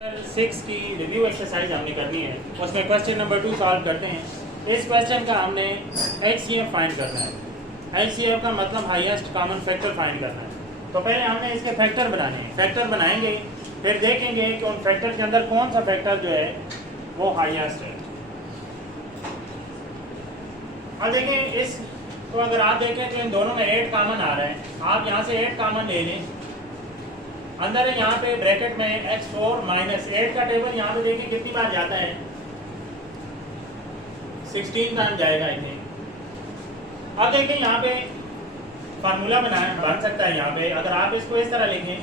6 की review exercise हमने करनी है। उसमें क्वेश्चन नंबर 2 सॉल्व करते हैं। इस क्वेश्चन का हमने HCF फाइंड करना है। HCF का मतलब हाईएस्ट कॉमन फैक्टर फाइंड करना है। तो पहले हमने इसके फैक्टर बनाने हैं। फैक्टर बनाएंगे, फिर देखेंगे कि उन फैक्टर के अंदर कौन सा फैक्टर जो है वो हाईएस्ट है। अब देखें इस तो अगर आप देखें तो इन दोनों में 8 कॉमन आ रहा है। आप यहाँ से 8 कॉमन ले लें। अंदर है यहाँ पे ब्रैकेट में x4 माइनस 8 का टेबल यहाँ पे देखिए कितनी बार जाता है, 16 टाइम जाएगा इतने। अब देखिए यहाँ पे फार्मूला बन सकता है। यहाँ पे अगर आप इसको इस तरह लिखें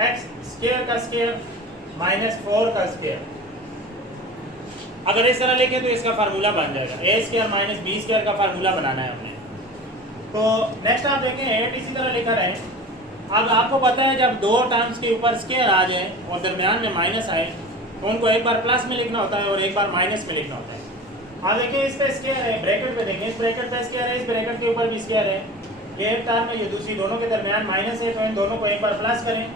x स्क्वायर का स्क्वायर माइनस 4 का स्क्वायर, अगर इस तरह लिखें तो इसका फार्मूला बन जाएगा। a square minus b square का फार्मूला बनाना है हमने। तो नेक्स्ट आप देखें 8 इसी तरह लिखा रहे। अब आपको पता है जब दो टर्म्स के ऊपर स्क्वायर आ जाए और दरमियान में माइनस आए तो उनको एक बार प्लस में लिखना होता है और एक बार माइनस में लिखना होता है। अब देखिए इस पे स्क्वायर है, ब्रैकेट पे देखें, इस ब्रैकेट पे स्क्वायर है, इस ब्रैकेट के ऊपर भी स्क्वायर है। ये एक टर्म है, ये दूसरी, दोनों के दरमियान माइनस है, तो इन दोनों को एक बार प्लस करें।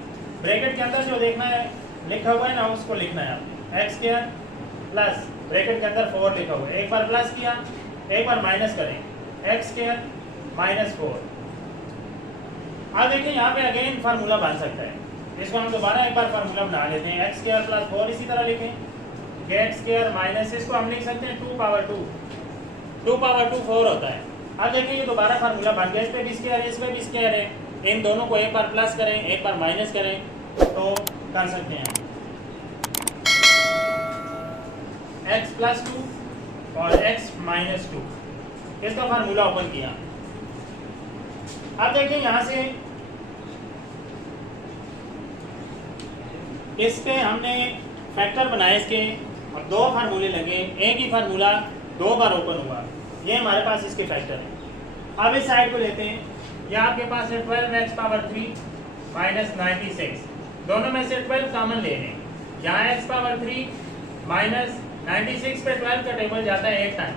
ब्रैकेट के अंदर जो देखना है लिखा हुआ है ना उसको लिखना है आपने, एक्स स्क्वायर प्लस ब्रैकेट के अंदर 4 लिखा हुआ है। एक बार प्लस किया, एक बार माइनस करें, एक्स स्क्वायर माइनस 4। अब देखिए यहाँ पे अगेन फार्मूला बन सकता है। इसको हम दोबारा एक बार फार्मूला बना लेते हैं। एक्स स्क्वायर प्लस 4 इसी तरह लिखें, एक्स स्क्वायर माइनस, इसको हम लिख सकते हैं 2 पावर 2 4 होता है। अब देखिए ये दोबारा फार्मूला बन गया। इस पे भी स्क्वायर है, इस पे भी स्क्वायर है। इन दोनों को एक बार प्लस करें, एक बार माइनस करें तो कर सकते हैं एक्स प्लस 2 और एक्स माइनस 2। इसका फार्मूला ओपन किया। अब देखिए यहाँ से इस पे हमने फैक्टर बनाए इसके और 2 फार्मूले लगे। एक ही फार्मूला 2 बार ओपन हुआ। ये हमारे पास इसके फैक्टर हैं। अब इस साइड को लेते हैं। ये आपके पास है 12x पावर 3 माइनस 96। दोनों में से 12 कॉमन ले लें। यहाँ x पावर 3 माइनस 96 पे 12 का टेबल जाता है 8 टाइम।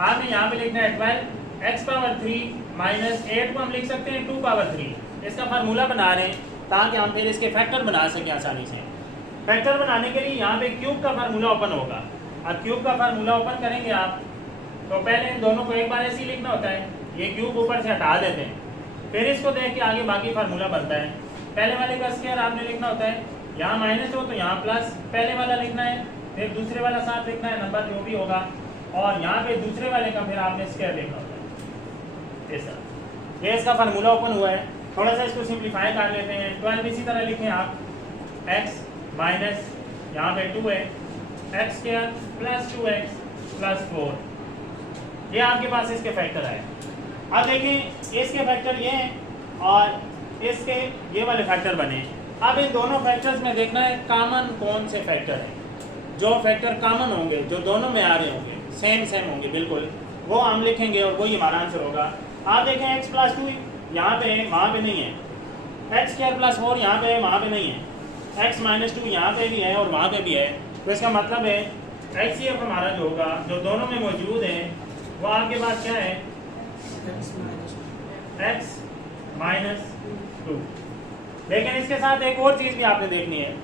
आपने यहाँ पे लिखना है 12 x पावर 3 माइनस 8 को हम लिख सकते हैं 2 पावर 3। इसका फार्मूला बना रहे हैं ताकि हम फिर इसके फैक्टर बना सकें आसानी से। फैक्टर बनाने के लिए यहाँ पे क्यूब का फार्मूला ओपन होगा। अब क्यूब का फार्मूला ओपन करेंगे आप तो पहले इन दोनों को एक बार ऐसे ही लिखना होता है। ये क्यूब ऊपर से हटा देते हैं, फिर इसको देख के आगे बाकी फार्मूला बनता है। पहले वाले का स्क्वायर आपने लिखना होता है, यहाँ माइनस हो तो यहाँ प्लस पहले वाला लिखना है, फिर दूसरे वाला साथ लिखना है, नंबर जो भी होगा, और यहाँ पे दूसरे वाले का फिर आपने स्क्वायर लिखना होता है। इस तरह ये इसका फार्मूला ओपन हुआ है। थोड़ा सा इसको सिंप्लीफाई कर लेते हैं। 12 इसी तरह लिखें आप, x माइनस यहाँ पे 2 है, x square plus 2x plus 4। ये आपके पास इसके फैक्टर आए। अब देखिए इसके फैक्टर ये हैं और इसके ये वाले फैक्टर बने। अब इन दोनों फैक्टर्स में देखना है कॉमन कौन से फैक्टर हैं। जो फैक्टर कॉमन होंगे, जो दोनों में आ रहे होंगे, सेम होंगे बिल्कुल, वो हम लिखेंगे और वही हमारा आंसर होगा। आप देखें x प्लस 2 यहाँ पे है, वहाँ पे नहीं है। एक्स स्क्वायर प्लस 4 यहाँ पे है, वहाँ पे नहीं है। x माइनस 2 यहाँ पे भी है और वहाँ पे भी है। तो इसका मतलब है HCF हमारा जो होगा, जो दोनों में मौजूद है, वो आपके पास क्या है, x माइनस 2। लेकिन इसके साथ एक और चीज़ भी आपने देखनी है।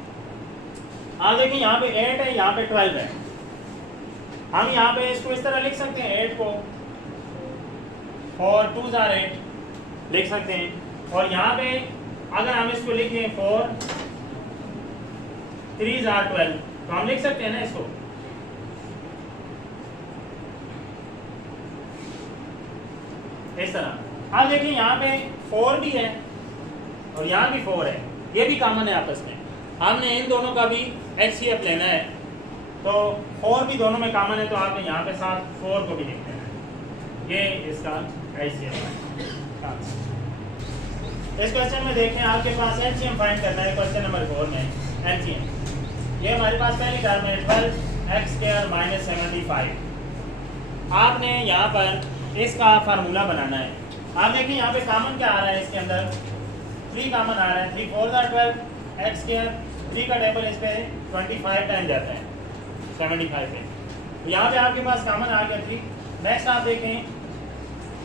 आप देखिए यहाँ पे 8 है, यहाँ पे 12 है। हम यहाँ पे इसको इस तरह लिख सकते हैं, 8 को 4 2s are 8 लिख सकते हैं। और यहाँ पे अगर हम इसको लिखें 4 3s are 12 तो हम लिख सकते हैं ना इसको। इस तरह अब देखिए यहाँ पे 4 भी है और यहाँ भी 4 है, ये भी कॉमन है आपस में। हमने इन दोनों का भी HCF लेना है, तो 4 भी दोनों में कॉमन है, तो आपने यहाँ पे साथ 4 को भी लिख देना है। ये इसका HCF है। इस क्वेश्चन में देखें आपके पास LCM फाइंड करना है। क्वेश्चन नंबर 4 में LCM ये हमारे पास पहली टर्म है 12x स्क्वायर माइनस 75। आपने यहाँ पर इसका फार्मूला बनाना है। आप देखिए यहाँ पे कॉमन क्या आ रहा है, इसके अंदर 3 कॉमन आ रहा है। 3 4 12 x स्क्वायर, 3 का टेबल इस पर 25 टाइम जाता है 75 पे। यहाँ पे आपके पास कॉमन आ गया 3। नेक्स्ट आप देखें,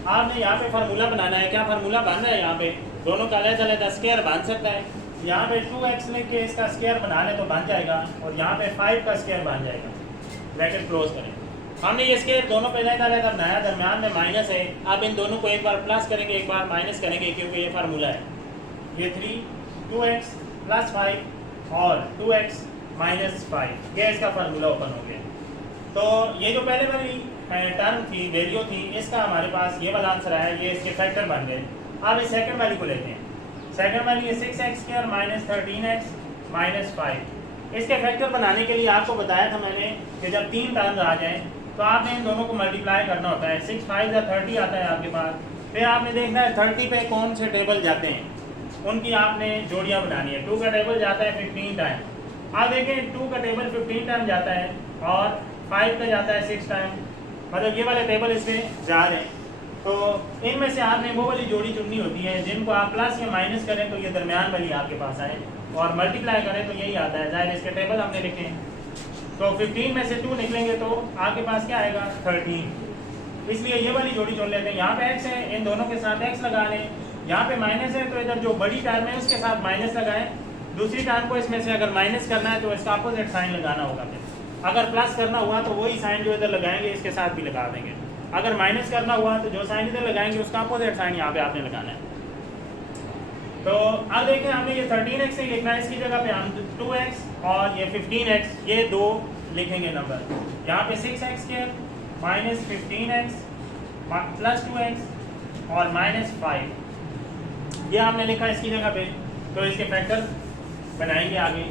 आपने यहाँ पे फार्मूला बनाना है। क्या फार्मूला बन रहा है, यहाँ पे दोनों का अलग अलग स्क्वायर बन सकता है। यहाँ पे 2x लिख के इसका स्क्वायर बना ले तो बन जाएगा, और यहाँ पे 5 का स्क्वायर बन जाएगा। ब्रैकेट क्लोज करें। हमने ये स्क्वायर दोनों पे अलग बनाया, दरम्यान में माइनस है। आप इन दोनों को एक बार प्लस करेंगे, एक बार माइनस करेंगे, क्योंकि ये फार्मूला है। ये 3 2x + 5 और 2x - 5, ये इसका फार्मूला ओपन हो गया। तो ये जो पहले वाली टर्म थी, वैल्यू थी, इसका हमारे पास ये वाला आंसर आया, ये इसके फैक्टर बन गए। अब इस सेकंड वाली को लेते हैं। सेकंड वाली है 6x² - 13x - 5। इसके फैक्टर बनाने के लिए आपको बताया था मैंने कि जब 3 टर्म आ जाएं तो आपने इन दोनों को मल्टीप्लाई करना होता है। 6 5 30 आता है आपके पास। फिर आपने देखना है 30 पे कौन से टेबल जाते हैं, उनकी आपने जोड़ियाँ बनानी है। 2 का टेबल जाता है 15 टाइम। आप देखें 2 का टेबल 15 टाइम जाता है और 5 का जाता है 6 टाइम, मतलब ये वाले टेबल इसमें जा रहे हैं। तो इनमें से आपने वो वाली जोड़ी चुननी होती है जिनको आप प्लस या माइनस करें तो ये दरमियान वाली आपके पास आए, और मल्टीप्लाई करें तो यही आता है। जाहिर इसके टेबल हमने लिखे हैं, तो 15 में से 2 निकलेंगे तो आपके पास क्या आएगा 13। इसलिए ये वाली जोड़ी चुन लेते हैं। यहाँ पे x है, इन दोनों के साथ x लगा लें। यहाँ पे माइनस है तो इधर जो बड़ी टर्म है उसके साथ माइनस लगाएं। दूसरी टर्म को इसमें से अगर माइनस करना है तो इसका अपोजिट साइन लगाना होगा। फिर अगर प्लस करना हुआ तो वही साइन जो इधर लगाएंगे इसके साथ भी लगा देंगे। अगर माइनस करना हुआ तो जो साइन इधर लगाएंगे उसका अपोजिट साइन यहाँ पे आपने लगाना है। तो अब देखें हमने ये 13x ही लिखना है, इसकी जगह पे हम 2x और ये 15x ये दो लिखेंगे नंबर। यहाँ पे 6x² - 15x + 2x और -5 ये हमने लिखा इसकी जगह पे। तो इसके फैक्टर बनाएंगे आगे।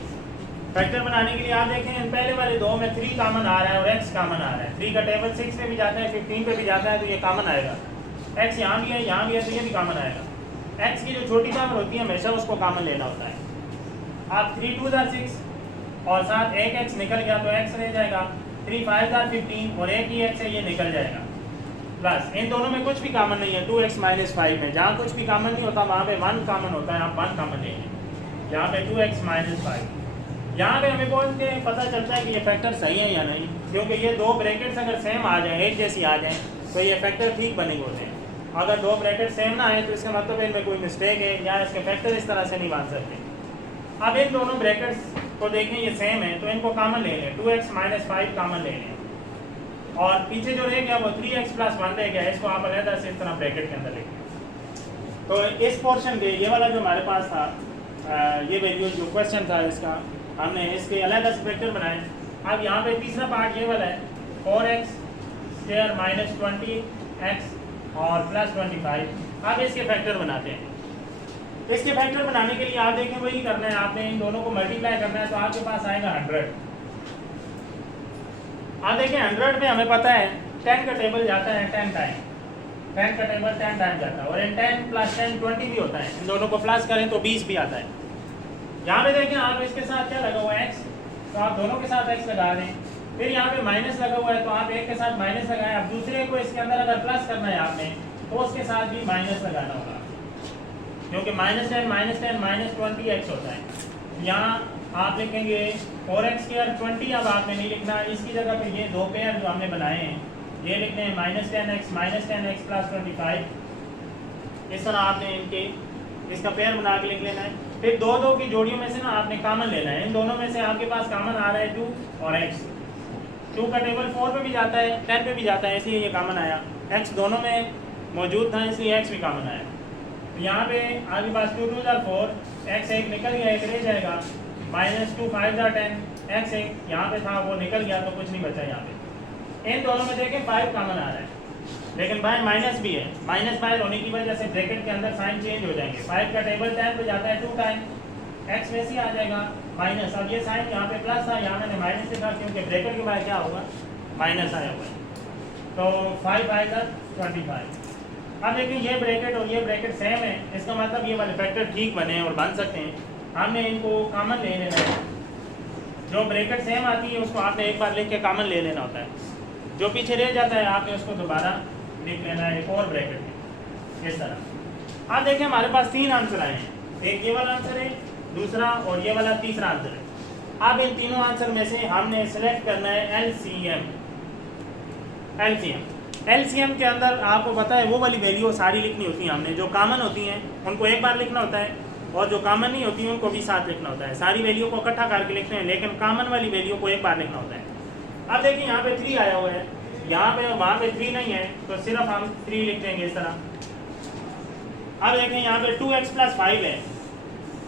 फैक्टर बनाने के लिए आप देखें इन पहले वाले दो में 3 कॉमन आ रहा है और x कॉमन आ रहा है। 3 का टेबल 6 पे भी जाता है, 15 पे भी जाता है, तो ये कॉमन आएगा। x यहाँ भी है, यहाँ भी है, तो ये भी कॉमन आएगा। x की जो छोटी पावर होती है हमेशा उसको कॉमन लेना होता है। आप 3 2 6 और साथ एक x निकल गया तो x रह जाएगा। 3 5 15 और एक ही x है, ये निकल जाएगा। प्लस इन दोनों में कुछ भी कॉमन नहीं है। 2x - 5 में जहाँ कुछ भी कॉमन नहीं होता वहाँ पे 1 कॉमन होता है, आप 1 कॉमन ले लें। यहाँ पे 2x - 5। यहाँ पे हमें बोल के पता चलता है कि ये फैक्टर सही है या नहीं, क्योंकि ये दो ब्रैकेट्स अगर सेम आ जाएं, एक जैसी आ जाएं, तो ये फैक्टर ठीक बने होते हैं। अगर दो ब्रैकेट सेम ना आए तो इसका मतलब इनमें कोई मिस्टेक है या इसके फैक्टर इस तरह से नहीं बन सकते। अब इन दोनों ब्रैकेट्स को देखें ये सेम है तो इनको कॉमन ले लें। 2x - 5 कॉमन ले लें, और पीछे जो रह गया वो 3x + 1 रह गया, इसको आप अलग से इस तरह ब्रैकेट के अंदर लिखें। तो इस पोर्शन के ये वाला जो हमारे पास था, ये वैल्यू जो क्वेश्चन था इसका, हमने इसके अलग अलग फैक्टर बनाए। अब यहाँ पे तीसरा पार्ट ये वाला है 4x² - 20x और +25। अब इसके फैक्टर बनाते हैं। इसके फैक्टर बनाने के लिए आप देखें वही करना है, आपने इन दोनों को मल्टीप्लाई करना है तो आपके पास आएगा 100। आप देखें 100 में हमें पता है 10 का टेबल जाता है 10 टाइम, 10 का टेबल 10 टाइम जाता है, और इन 10 + 10 20 भी होता है। इन दोनों को प्लस करें तो 20 भी आता है। यहाँ पे देखें आप इसके साथ क्या लगा हुआ है x, तो आप दोनों के साथ x लगा दें। फिर यहाँ पे माइनस लगा हुआ है तो आप एक के साथ माइनस लगाएं। अब दूसरे को इसके अंदर अगर प्लस करना है आपने तो उसके साथ भी माइनस लगाना होगा, क्योंकि -10 - 20x होता है। यहाँ आप लिखेंगे 4x² 20। अब आपने नहीं लिखना, इसकी जगह पे ये दो पेयर जो हमने बनाए हैं ये लिखने हैं -10x + 25। इस तरह आपने इनके इसका पेयर बना के लिख लेना है। फिर दो की जोड़ियों में से ना आपने कॉमन लेना है। इन दोनों में से आपके पास कॉमन आ रहा है 2 और x। 2 का टेबल 4 पे भी जाता है, 10 पे भी जाता है, इसलिए ये कॉमन आया। x दोनों में मौजूद था इसलिए x भी कॉमन आया। तो यहाँ पे आपके पास 2 2 4, x एक निकल गया, एक रह जाएगा। -2 5 10, x एक यहाँ पे था वो निकल गया तो कुछ नहीं बचा यहाँ पे। इन दोनों में देखें 5 कॉमन आ रहा है, लेकिन बाय माइनस भी है। -5 होने की वजह से ब्रैकेट के अंदर साइन चेंज हो जाएंगे। 5 का टेबल 10 पे जाता है 2 टाइम, x वैसे ही आ जाएगा माइनस। अब ये साइन यहाँ पे प्लस था, यहाँ मैंने माइनस लिखा क्योंकि ब्रैकेट के बाद क्या होगा माइनस आया हुआ है। तो 5 आएगा 25। अब देखिए ये ब्रैकेट और ये ब्रैकेट सेम है, इसका मतलब ये वाले फैक्टर ठीक बने और बन सकते हैं। हमने इनको कॉमन ले लेना है। जो ब्रैकेट सेम आती है उसको आपने एक बार लिख के कॉमन ले लेना होता है। जो पीछे रह जाता है आपने उसको दोबारा लिख लेना है एक और ब्रैकेट में, इस तरह। आप देखें हमारे पास 3 आंसर आए हैं। एक ये वाला आंसर है, दूसरा और ये वाला तीसरा आंसर है। अब इन तीनों आंसर में से हमने सेलेक्ट करना है LCM। LCM के अंदर आपको पता है वो वाली वैल्यू सारी लिखनी होती हैं हमने, जो कॉमन होती हैं उनको एक बार लिखना होता है। और जो कॉमन नहीं होती उनको भी साथ लिखना होता है। सारी वैल्यू को इकट्ठा करके लिखते हैं, लेकिन कॉमन वाली वैल्यू को एक बार लिखना होता है। अब देखिए यहाँ पे 3 आया हुआ है, यहाँ पे और वहाँ पे 3 नहीं है, तो सिर्फ हम 3 लिख देंगे इस तरह। अब देखें यहाँ पे 2x + 5 है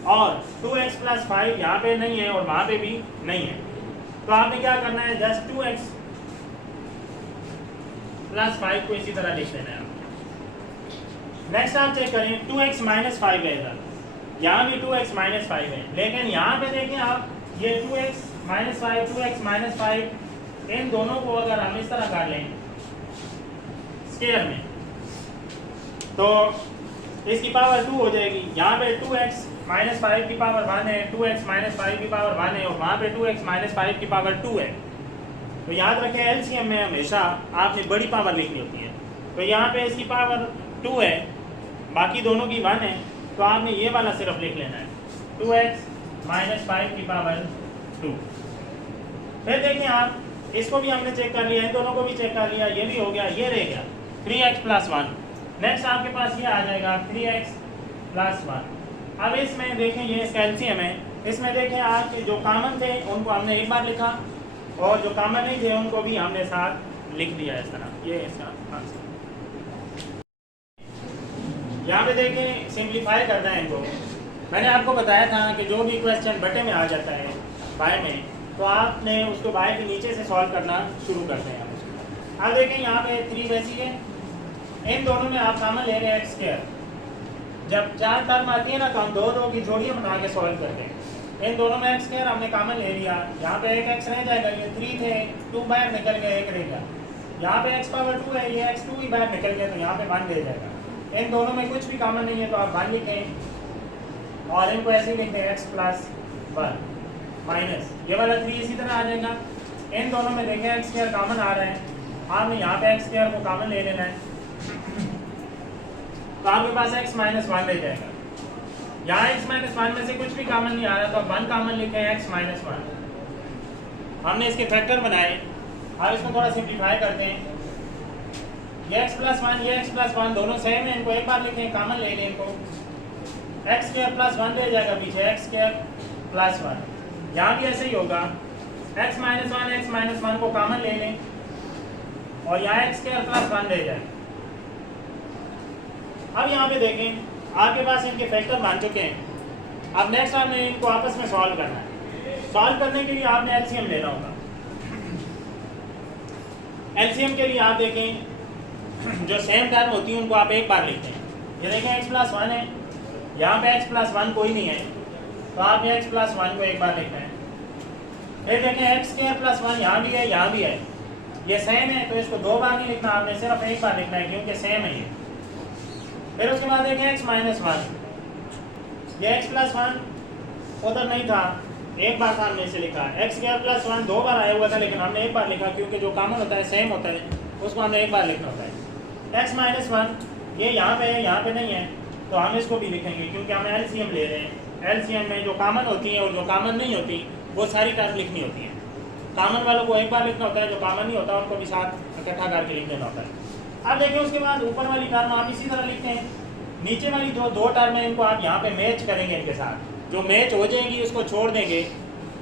और 2x + 5 यहाँ पे नहीं है और वहाँ पे भी नहीं है, तो आपने क्या करना है, जस्ट 2x + 5 को इसी तरह लिख देना है। नेक्स्ट आप चेक करें 2x - 5 है इधर, यहाँ भी 2x - 5 है, लेकिन यहाँ पे देखें आप ये 2x - 5 2x - 5 इन दोनों को अगर हम इस तरह कर लें स्क्वायर में तो इसकी पावर 2 हो जाएगी। यहाँ पे 2x - 5 की पावर 1 है, 2x - 5 की पावर 1 है और वहाँ पे 2x - 5 की पावर 2 है। तो याद रखें एलसीएम में हमेशा आपने बड़ी पावर लिखनी होती है। तो यहाँ पे इसकी पावर 2 है, बाकी दोनों की 1 है, तो आपने ये वाला सिर्फ लिख लेना है 2x - 5 की पावर 2। फिर देखिए आप इसको भी हमने चेक कर लिया, इन दोनों को भी चेक कर लिया, ये भी हो गया, ये रह गया 3x + 1। नेक्स्ट आपके पास ये आ जाएगा 3x + 1। अब इसमें देखें ये इसका एलसीएम है, इसमें देखें आपके जो कॉमन थे उनको हमने एक बार लिखा और जो कॉमन नहीं थे उनको भी हमने साथ लिख दिया इस तरह। ये इसका आंसर। यहाँ पे देखें सिंप्लीफाई करना है इनको। मैंने आपको बताया था कि जो भी क्वेश्चन बटे में आ जाता है बाय में, तो आपने उसको बाय के नीचे से सॉल्व करना शुरू करते हैं। अब देखें यहाँ पे 3 वैसी है, इन दोनों में आप कॉमन ले रहे हैं x²। जब 4 टर्म आती है ना तो हम 2 की जोड़ियाँ बना के सॉल्व करते हैं। इन दोनों में x² हमने कॉमन ले लिया, यहाँ पे एक x रह जाएगा, ये 3 थे, 2 बाहर निकल गया, 1 रह गया। यहाँ पे x⁻2 है, ये x2 ही बाहर निकल गया, तो यहाँ पे 1 रह जाएगा। इन दोनों में कुछ भी कॉमन नहीं है तो आप 1 लिखें और इनको ऐसे ही लिखते हैं x + 1 माइनस ये वाला 3 इसी तरह आ जाएगा। इन दोनों में देखें x² कॉमन आ रहा है, आपने यहाँ पे x² को कॉमन ले लेना है, तो आपके पास x - 1 रह जाएगा। यहाँ x - 1 में से कुछ भी कॉमन नहीं आ रहा, तो आप 1 कॉमन लिखें x - 1। हमने इसके फैक्टर बनाए, अब इसको थोड़ा सिंप्लीफाई करते हैं। ये x + 1 ये x + 1 दोनों सेम है, इनको एक बार लिखें, कॉमन ले लें इनको, x² + 1 रह जाएगा पीछे, x² + 1। यहाँ भी ऐसे ही होगा, x - 1 को कॉमन ले लें और यहाँ x² + 1 रह जाएगा। अब यहाँ पे देखें आपके पास इनके फैक्टर बन चुके हैं। अब नेक्स्ट आपने इनको आपस में सॉल्व करना है। सॉल्व करने के लिए आपने एलसीएम लेना होगा। एलसीएम के लिए आप देखें जो सेम टर्म होती है उनको आप एक बार लिखते हैं। ये देखें x + 1 है, यहाँ पे x + 1 कोई नहीं है, तो आपने x + 1 को एक बार लिखना है। फिर देखें x² + 1 यहाँ भी है, यहाँ भी है, ये सेम है, तो इसको 2 बार नहीं लिखना, आपने सिर्फ एक बार लिखना है क्योंकि सेम है ये। फिर उसके बाद देखें x - 1, ये x + 1 उधर नहीं था, एक बार था हमने इसे लिखा। x² + 1 2 बार आया हुआ था, लेकिन हमने एक बार लिखा क्योंकि जो कॉमन होता है सेम होता है, उसको हमने एक बार लिखना होता है। x - 1 ये यहाँ पे है, यहाँ पे नहीं है, तो हम इसको भी लिखेंगे क्योंकि हम एलसीएम ले रहे हैं। एलसीएम में जो कॉमन होती है और जो कॉमन नहीं होती वो सारी टर्म लिखनी होती है। कॉमन वालों को एक बार लिखना होता है, जो कॉमन नहीं होता उनको भी साथ इकट्ठा करके लिख देना होता है। अब देखिए उसके बाद ऊपर वाली टर्म आप इसी तरह लिखते हैं, नीचे वाली जो 2 टर्म है इनको आप यहाँ पे मैच करेंगे इनके साथ। जो मैच हो जाएगी उसको छोड़ देंगे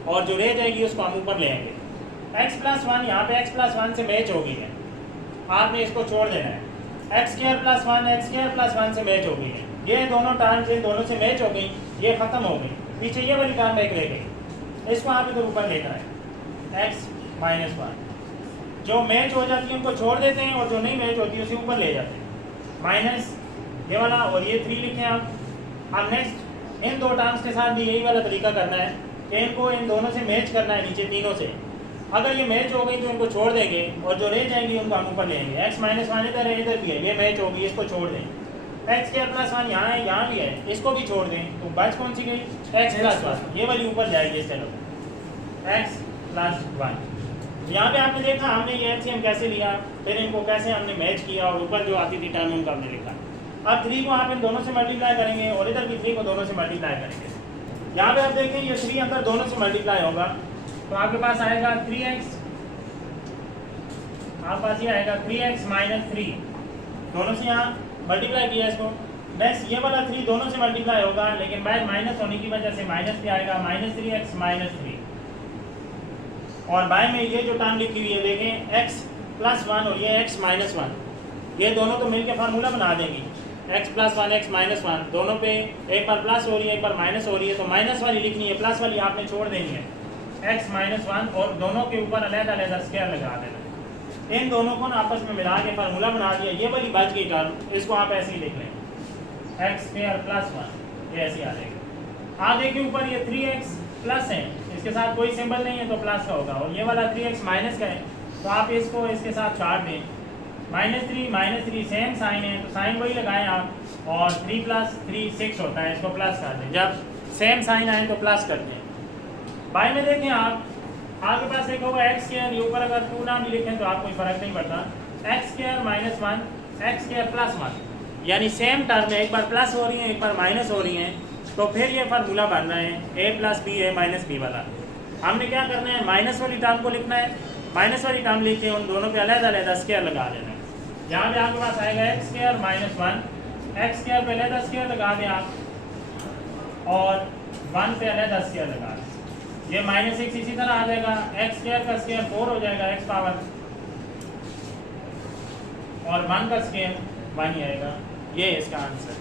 और जो रह जाएगी उसको हम ऊपर ले आएंगे। x + 1 यहाँ पे x + 1 से मैच हो गई है, आपने इसको छोड़ देना है। x² + 1 से मैच हो गई है, ये दोनों टर्म्स इन दोनों से मैच हो गई, ये खत्म हो गई, पीछे ये वाली टर्म एक रह गई, इसको आप इधर ऊपर लेना है x - 1। जो मैच हो जाती है उनको छोड़ देते हैं और जो नहीं मैच होती है उसे ऊपर ले जाते हैं, माइनस ये वाला और ये 3 लिखें आप। अब नेक्स्ट इन 2 टर्म्स के साथ भी यही वाला तरीका करना है कि इनको इन दोनों से मैच करना है, नीचे तीनों से। अगर ये मैच हो गई तो इनको छोड़ देंगे और जो रह जाएंगी उनको हम ऊपर लेंगे। x - 1 इधर है, इधर भी है, ये मैच होगी, इसको छोड़ दें। x² + 1 यहाँ है, यहाँ भी है, इसको भी छोड़ दें, तो बच कौन सी गई, x + 1, ये वाली ऊपर जाएगी। चलो x + 1, यहाँ पे आपने देखा हमने ये एलसीएम कैसे लिया, फिर इनको कैसे हमने मैच किया और ऊपर जो आती थी टर्म उनका हमने लिखा। अब 3 को आप इन दोनों से मल्टीप्लाई करेंगे और इधर भी 3 को दोनों से मल्टीप्लाई करेंगे। यहाँ पे आप देखें ये 3 अंदर दोनों से मल्टीप्लाई होगा, तो आपके पास आएगा 3x, आपके पास ये आएगा 3x - 3, दोनों से यहाँ मल्टीप्लाई किया इसको नेक्स्ट ये वाला 3 दोनों से मल्टीप्लाई होगा, लेकिन बाय माइनस होने की वजह से माइनस भी आएगा, -3x -3। और बाय में ये जो टर्म लिखी हुई है देखें x + 1 और ये x - 1, ये दोनों तो मिलकर फार्मूला बना देंगी। x + 1 x - 1 दोनों पे एक बार प्लस हो रही है एक बार माइनस हो रही है, तो माइनस वाली लिखनी है, प्लस वाली आपने छोड़ देनी है। x - 1 और दोनों के ऊपर अलग-अलग स्क्वायर लगा देना। इन दोनों को आपस में मिला के फार्मूला बना दिया। ये वाली बच गई टर्म, इसको आप ऐसे ही लिख लें, x² + 1, ये ऐसे आ जाएगा। आगे के ऊपर ये 3x प्लस है, इसके साथ कोई सिंबल नहीं है तो प्लस का होगा, और ये वाला 3x माइनस का है तो आप इसको इसके साथ काट दें। -3 सेम साइन है तो साइन वही लगाएं आप, और 3 + 3 6 होता है, इसको प्लस कर दें। जब सेम साइन आए तो प्लस कर दें। बाई में देखें आप, आपके पास एक होगा x², ये ऊपर अगर 2 ना भी लिखें तो आप कोई फ़र्क नहीं पड़ता। x² - 1 x² + 1, यानी सेम टर्म है, एक बार प्लस हो रही है एक बार माइनस हो रही हैं, तो फिर ये फार्मूला बन रहा है a + b a - b वाला। हमने क्या करना है, माइनस वाली टर्म को लिखना है, माइनस वाली टर्म लिख के उन दोनों पे अलग-अलग स्क्वायर लगा देना है। यहाँ पे आपके पास आएगा x² - 1, x² पे अलग स्क्वायर लगा दें आप, और 1 पे अलग स्क्वायर लगा दें। ये -6 इसी तरह आ जाएगा, x² का स्क्वायर 4 हो जाएगा x पावर, और 1 का स्क्वायर 1 ही आएगा। ये इसका आंसर है।